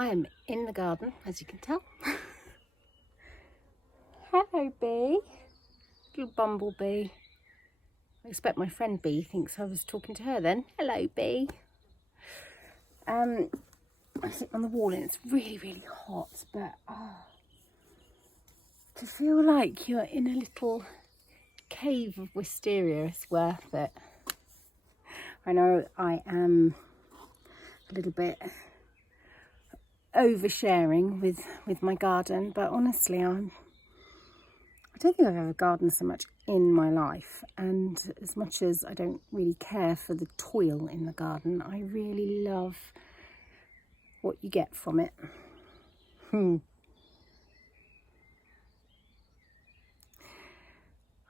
I am in the garden, as you can tell. Hello, bee. Little bumblebee. I expect my friend Bee thinks I was talking to her then. Hello, Bee. I sit on the wall and it's really, really hot, but to feel like you're in a little cave of wisteria is worth it. I know I am a little bit oversharing with my garden, but honestly I don't think I've ever gardened so much in my life, and as much as I don't really care for the toil in the garden, I really love what you get from it.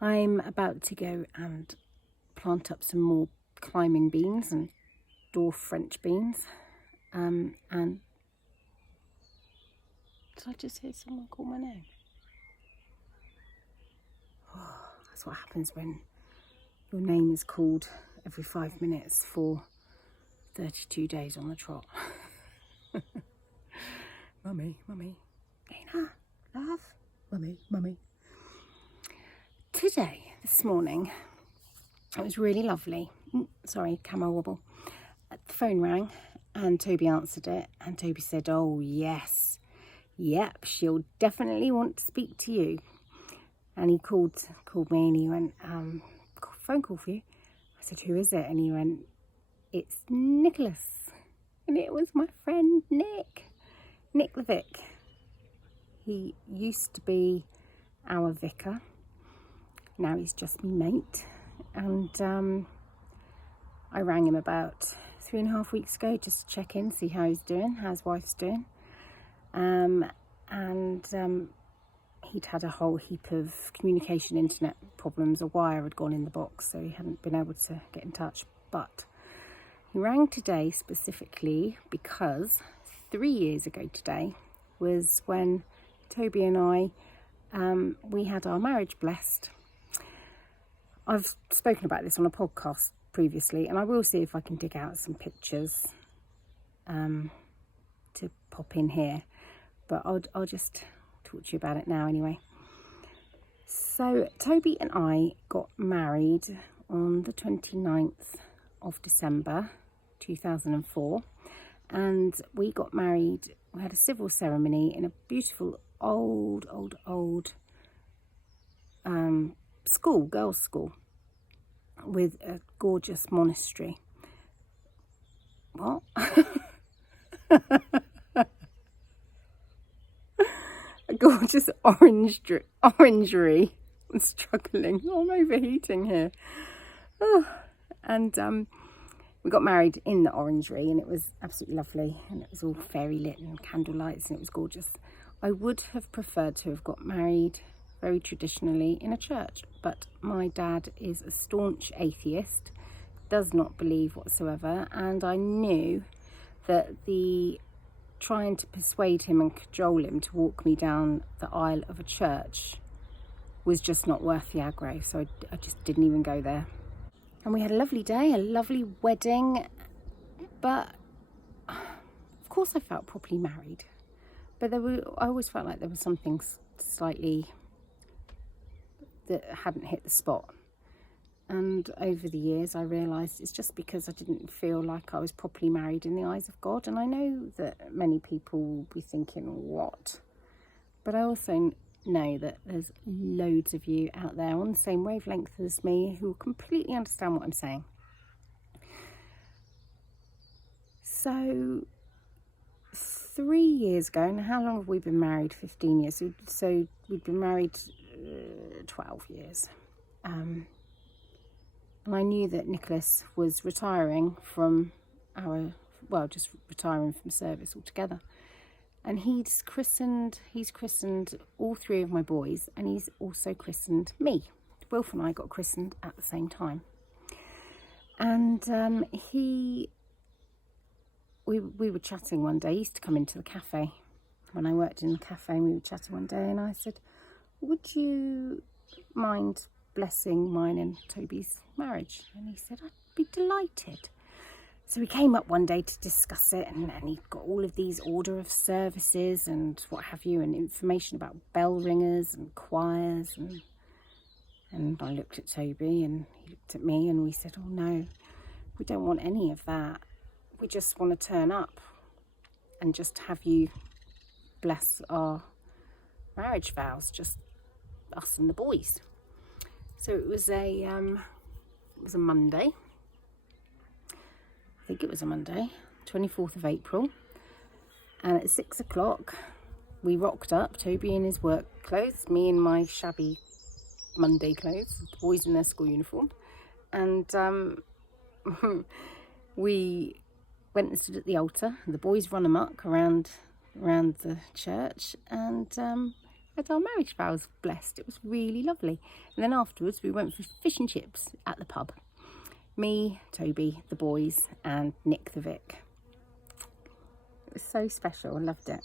I'm about to go and plant up some more climbing beans and dwarf French beans, and did I just hear someone call my name? Oh, that's what happens when your name is called every 5 minutes for 32 days on the trot. Mummy, mummy, Dana, love, mummy, mummy. Today, this morning, it was really lovely. Sorry, camera wobble. The phone rang and Toby answered it, and Toby said, "Oh yes, yep, she'll definitely want to speak to you." And he called me and he went, "Phone call for you." I said, "Who is it?" And he went, "It's Nicholas." And it was my friend Nick the Vic. He used to be our vicar. Now he's just me mate. And I rang him about 3.5 weeks ago just to check in, see how he's doing, how his wife's doing. He'd had a whole heap of communication internet problems. A wire had gone in the box, so he hadn't been able to get in touch. But he rang today specifically because 3 years ago today was when Toby and I, we had our marriage blessed. I've spoken about this on a podcast previously, and I will see if I can dig out some pictures to pop in here, but I'll just talk to you about it now anyway. So Toby and I got married on the 29th of December 2004, and we got married, we had a civil ceremony in a beautiful old school, girls' school, with a gorgeous monastery. What? A gorgeous orangery. I'm struggling. Oh, I'm overheating here. Oh. And we got married in the orangery, and it was absolutely lovely, and it was all fairy lit and candle lights, and it was gorgeous. I would have preferred to have got married very traditionally in a church, but my dad is a staunch atheist, does not believe whatsoever, and I knew that trying to persuade him and cajole him to walk me down the aisle of a church was just not worth the aggro, so I just didn't even go there. And we had a lovely day, a lovely wedding, but of course I felt properly married, but I always felt like there was something slightly that hadn't hit the spot. And over the years I realised it's just because I didn't feel like I was properly married in the eyes of God. And I know that many people will be thinking, what? But I also know that there's loads of you out there on the same wavelength as me who completely understand what I'm saying. So 3 years ago, and how long have we been married? 15 years. So we've been married 12 years. And I knew that Nicholas was retiring from just retiring from service altogether. And he's christened all 3 of my boys, and he's also christened me. Wilf and I got christened at the same time. And we were chatting one day. He used to come into the cafe when I worked in the cafe, and we were chatting one day, and I said, "Would you mind blessing mine and Toby's marriage?" And he said, "I'd be delighted." So we came up one day to discuss it, and he'd got all of these order of services and what have you, and information about bell ringers and choirs. And I looked at Toby and he looked at me, and we said, oh no, we don't want any of that. We just want to turn up and just have you bless our marriage vows, just us and the boys. So it was a Monday. I think it was a Monday, 24th of April. And at 6 o'clock, we rocked up, Toby in his work clothes, me in my shabby Monday clothes, the boys in their school uniform. And we went and stood at the altar. The boys run amok around the church and had our marriage vows blessed. It was really lovely. And then afterwards, we went for fish and chips at the pub. Me, Toby, the boys, and Nick the Vic. It was so special. I loved it.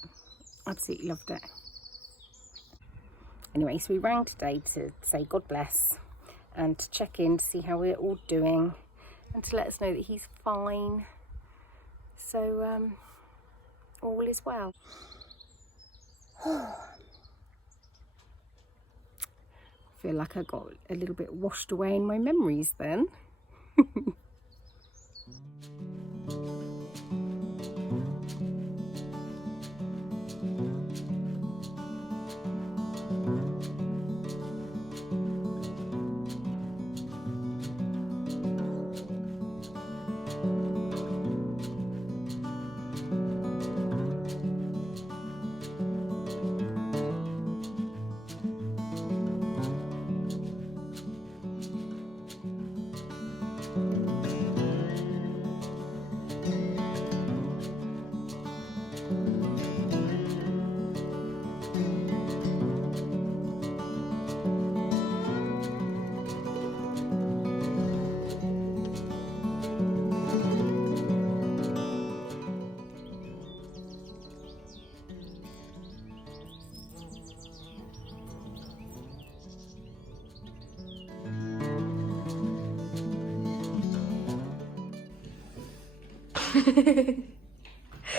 Absolutely loved it. Anyway, so we rang today to say God bless and to check in to see how we're all doing and to let us know that he's fine. So, all is well. I feel like I got a little bit washed away in my memories then.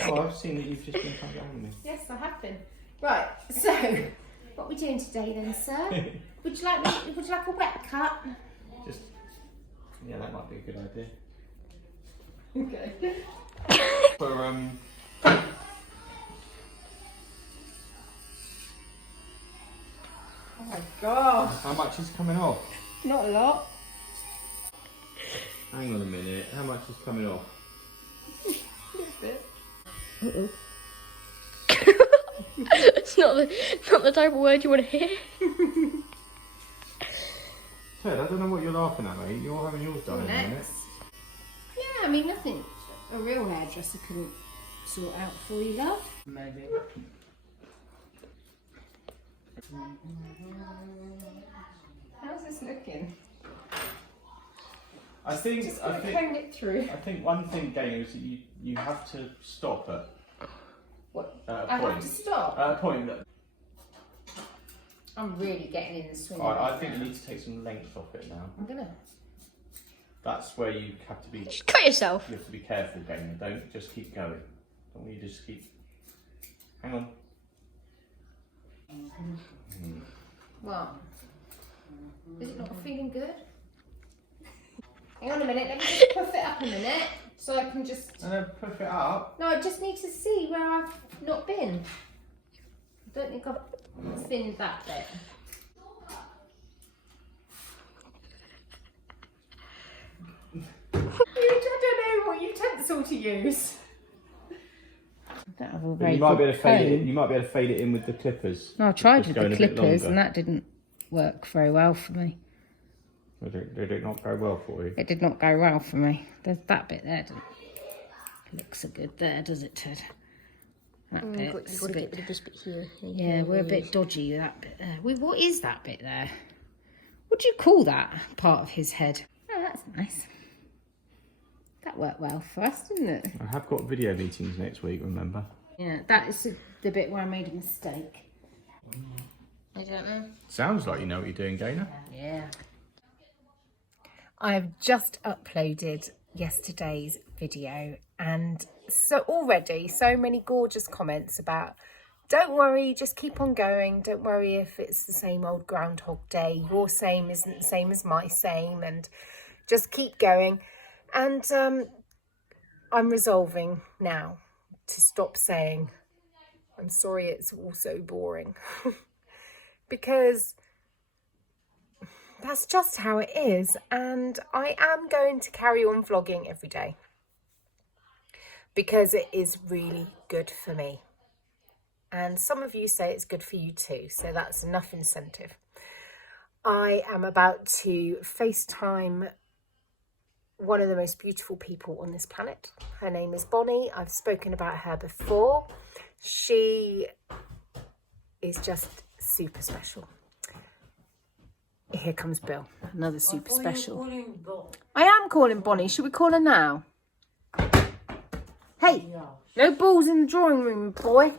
Oh, I've seen that you've just been coming on with me. Yes, I have been. Right, so what are we doing today then, sir? Would you like a wet cut? Yeah, that might be a good idea. Okay. For Oh my gosh. how much is coming off? Not a lot. Hang on a minute. How much is coming off? A little bit. Uh-oh. It's not the type of word you want to hear. Ted, I don't know what you're laughing at, mate. You're having yours done in a minute. Next. Yeah, I mean, nothing a real hairdresser couldn't sort out for you, love. Maybe. How's this looking? I think it through. I think one thing, Dana, is that you have to stop at What? a I point. have to stop. At a point that I'm really getting in the swing. I think you need to take some length off it now. I'm gonna. That's where you have to be. Just cut yourself. You have to be careful, Dana. Don't just keep going. Don't want you to just keep. Hang on. What? Is it not feeling good? Hang on a minute, let me just puff it up a minute so I can just... And then puff it up. No, I just need to see where I've not been. I don't think I've thinned that bit. I don't know what utensil to use. I don't have a very You might be able to fade it. comb. You might be able to fade it in with the clippers. No, I tried Just with going the a bit clippers longer. and that didn't work very well for me. They did not go well for you. It did not go well for me. There's that bit there. Doesn't look so good there, does it, Ted? That bit. You've got to get rid of this bit here. Yeah, we're a bit dodgy with that bit there. What is that bit there? What do you call that part of his head? Oh, that's nice. That worked well for us, didn't it? I have got video meetings next week, remember? Yeah, that is the bit where I made a mistake. I don't know. Sounds like you know what you're doing, Gaynor. Yeah. I've just uploaded yesterday's video, and so already so many gorgeous comments about, don't worry, just keep on going, don't worry if it's the same old Groundhog Day, your same isn't the same as my same, and just keep going. And I'm resolving now to stop saying I'm sorry it's all so boring because that's just how it is. And I am going to carry on vlogging every day because it is really good for me. And some of you say it's good for you too, so that's enough incentive. I am about to FaceTime one of the most beautiful people on this planet. Her name is Bonnie. I've spoken about her before. She is just super special. Here comes Bill, another super special. I am calling Bonnie. Should we call her now? Hey, no balls in the drawing room, boy.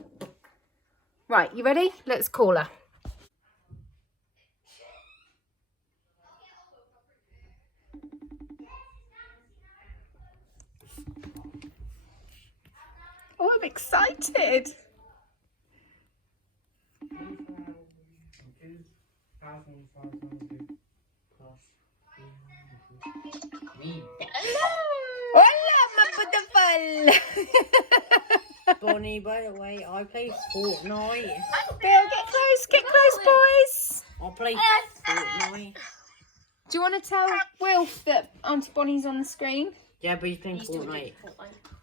Right, you ready? Let's call her. Oh, I'm excited. Hola, my beautiful. Bonnie, by the way, I play Fortnite. Bill, get close, boys. I play Fortnite. Do you want to tell Wilf that Auntie Bonnie's on the screen? Yeah, but he's playing Fortnite.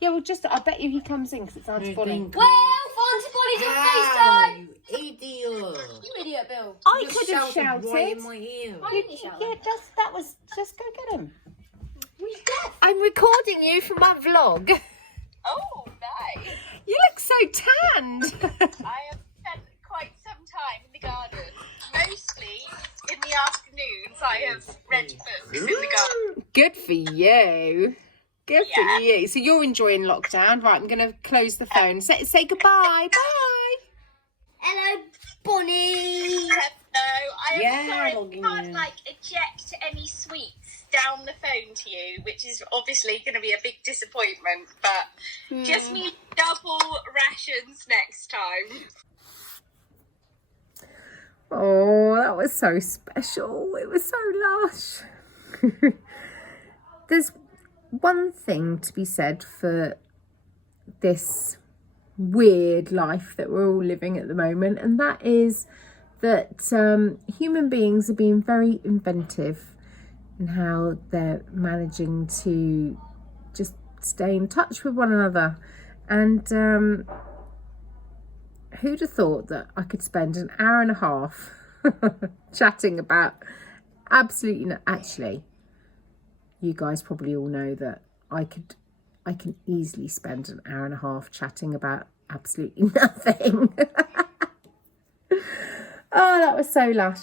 Yeah, well, I bet you he comes in because it's Auntie Bonnie. Well, Auntie Bonnie's on FaceTime! You idiot! You idiot, Bill. I You could have shouted. right in my ear. Why didn't you shout? Yeah, that was, just go get him. He's deaf. I'm recording you for my vlog. Oh, nice. You look so tanned. I have spent quite some time in the garden. Mostly in the afternoons, I have read books in the garden. Good for you. Good for Yeah. you. So you're enjoying lockdown. Right, I'm going to close the phone. Say goodbye. Bye. Hello, Bonnie. No, I am Yeah, sorry. I logging can't, in. eject any sweets down the phone to you, which is obviously going to be a big disappointment, but just need double rations next time. Oh, that was so special. It was so lush. There's one thing to be said for this weird life that we're all living at the moment, and that is that human beings are being very inventive in how they're managing to just stay in touch with one another. And who'd have thought that I could spend an hour and a half chatting about absolutely actually, you guys probably all know that I can easily spend an hour and a half chatting about absolutely nothing. Oh, that was so lush.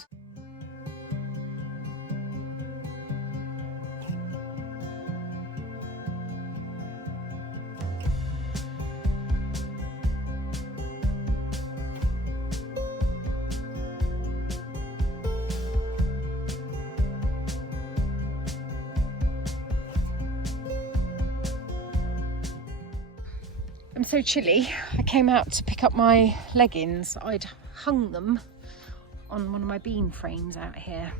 I'm so chilly. I came out to pick up my leggings. I'd hung them on one of my bean frames out here.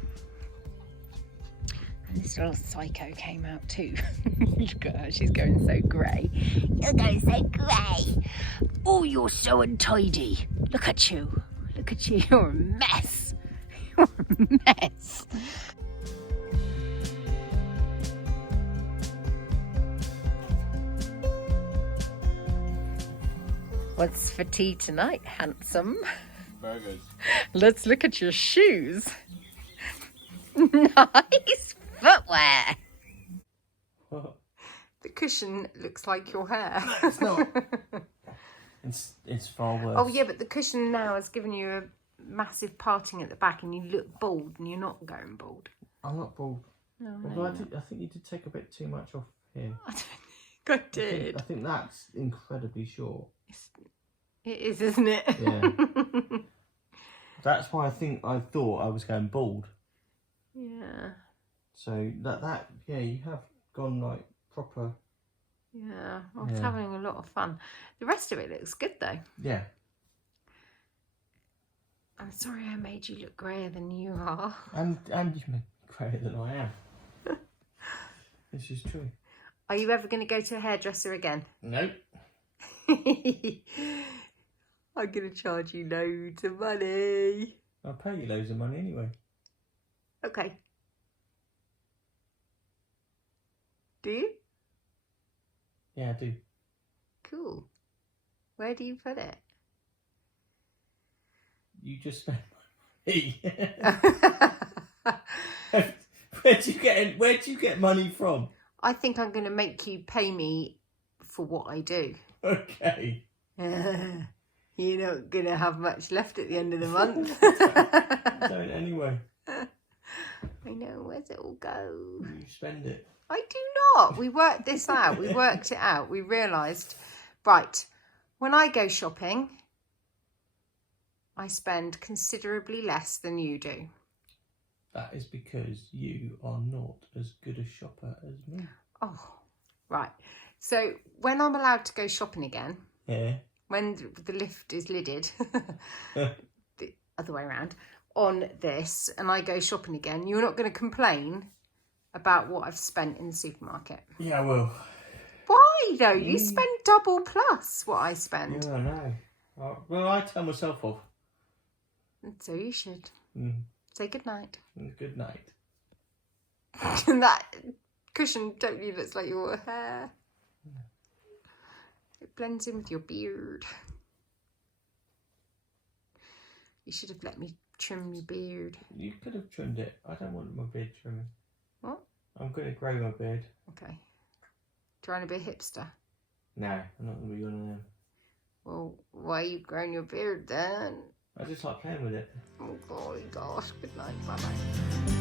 And this little psycho came out too. Look at her, she's going so grey. You're going so grey. Oh, you're so untidy. Look at you. Look at you. You're a mess. You're a mess. What's for tea tonight, handsome? Burgers. Let's look at your shoes. Nice footwear. What? The cushion looks like your hair. It's not. It's far worse. Oh yeah, but the cushion now has given you a massive parting at the back and you look bald and you're not going bald. I'm not bald. No, Although I think you did take a bit too much off here. I don't think I did. I think that's incredibly short. It is, isn't it? Yeah. That's why I thought I was going bald. Yeah. So that yeah, you have gone like proper. Yeah, I was Yeah. having a lot of fun. The rest of it looks good though. Yeah. I'm sorry I made you look greyer than you are. And you make greater than I am. This is true. Are you ever going to go to a hairdresser again? Nope. I'm going to charge you loads of money. I'll pay you loads of money anyway. Okay. Do you? Yeah, I do. Cool. Where do you put it? You just spend money. Where do you get money from? I think I'm going to make you pay me for what I do. Okay. You're not going to have much left at the end of the month. Don't anyway. I know, where's it all go? You spend it. I do not. We worked this out. We worked it out. We realised, right, when I go shopping, I spend considerably less than you do. That is because you are not as good a shopper as me. Oh, right. So when I'm allowed to go shopping again, Yeah. when the lift is lidded, the other way around, on this, and I go shopping again, you're not going to complain about what I've spent in the supermarket. Yeah, I will. Why though? You spend double plus what I spend. Yeah, I know. Well, I tell myself off. So you should. Mm. Say goodnight. Good night. And that cushion totally looks like your hair. It blends in with your beard. You should have let me trim your beard. You could have trimmed it. I don't want my beard trimming. What? I'm going to grow my beard. Okay. Trying to be a hipster. No, I'm not going to be one of them. Well, why are you growing your beard then? I just like playing with it. Oh, golly gosh. Good night. Bye-bye.